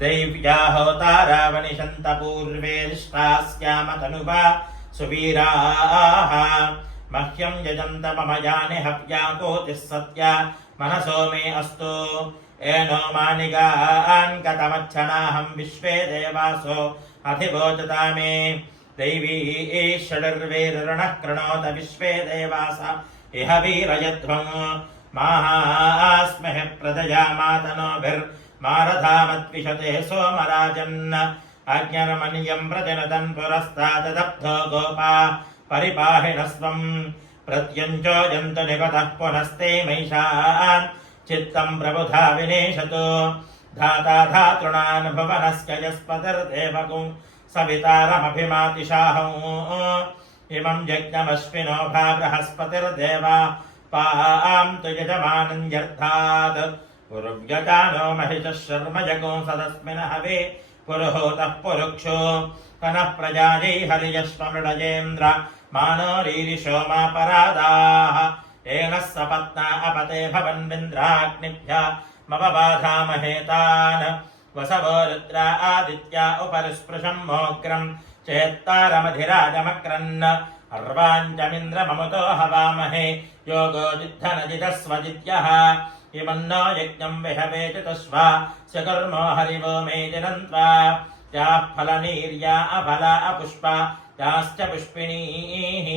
दैव्या होतारावनिशन्त पूर्वेरिष्टास्यामतनुवा सुवीराः मह्यं यजन्त मम यानि हव्याकोतिः सत्या मनसो मे अस्तु एनो मानिगान् कतमच्छनाहं विश्वे देवासो अधिवोचता मे दैवी षडर्वेरणः कृणोत विश्वे देवास इह वीरयध्वम् माहास्महे प्रजया मातनोभिर्मारथामत्विषते सोमराजन् आज्ञर्मणीयं प्रतिनदन् पुरस्तादब्धो गोपा परिपाहिणस्त्वं प्रत्यञ्चोजन्तु निपतः पुनस्ते महिषान् चित्तं प्रबुधा विनेशतु धाता धातॄणान् भुवनस्य यस्पतिर्देवगुं सवितारमभिमातिशाहौ इमं यज्ञमश्विनो भा बृहस्पतिर्देवा पां तु यजमानन्यर्थात् पुरुव्यजानो महिषः शर्म जगो सदस्मिन् हवे पुरुहूतः पुरुक्षो कनः प्रजायै हरियश्वमृडयेन्द्र मानोरीरिषो मा परादाः एनः सपत्ना अपते भवन्विन्द्राग्निभ्या मवबाधामहेतान् वसवो रुद्रा आदित्या उपरिस्पृशं मोग्रं चेत्तारमधिराजमक्रन् अर्वाञ्चमिन्द्रममुतो हवामहे योगोजिद्धनजिदस्वजित्यः इमन्नो यज्ञं विहवेचितस्वा सकर्मो हरिवो मे जनन्त्वा याः फलनीर्या अफला अपुष्पा याश्च पुष्पिणीः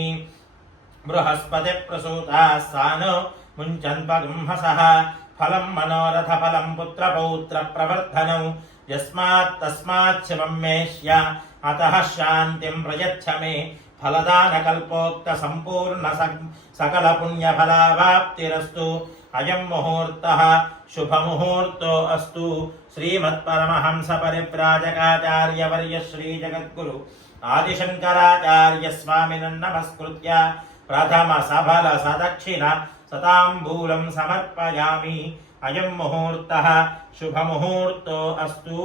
बृहस्पतिप्रसूताः सानो मुञ्चन्पगुंहसः फलं मनोरथफलं पुत्रपौत्रप्रवर्धनौ यस्मात् शिवं मेष्य अतः शान्तिं प्रयच्छ मे फलदानकल्पोक्तसम्पूर्ण सकलपुण्यफलावाप्तिरस्तु अयं मुहूर्तः शुभमुहूर्तो अस्तु श्रीमत्परमहंसपरिव्राजकाचार्यवर्य श्रीजगद्गुरु आदिशङ्कराचार्य स्वामिनं नमस्कृत्य प्रथम सफल सदक्षिण सताम्बूलं समर्पयामि अयं मुहूर्तः शुभमुहूर्तो अस्तु।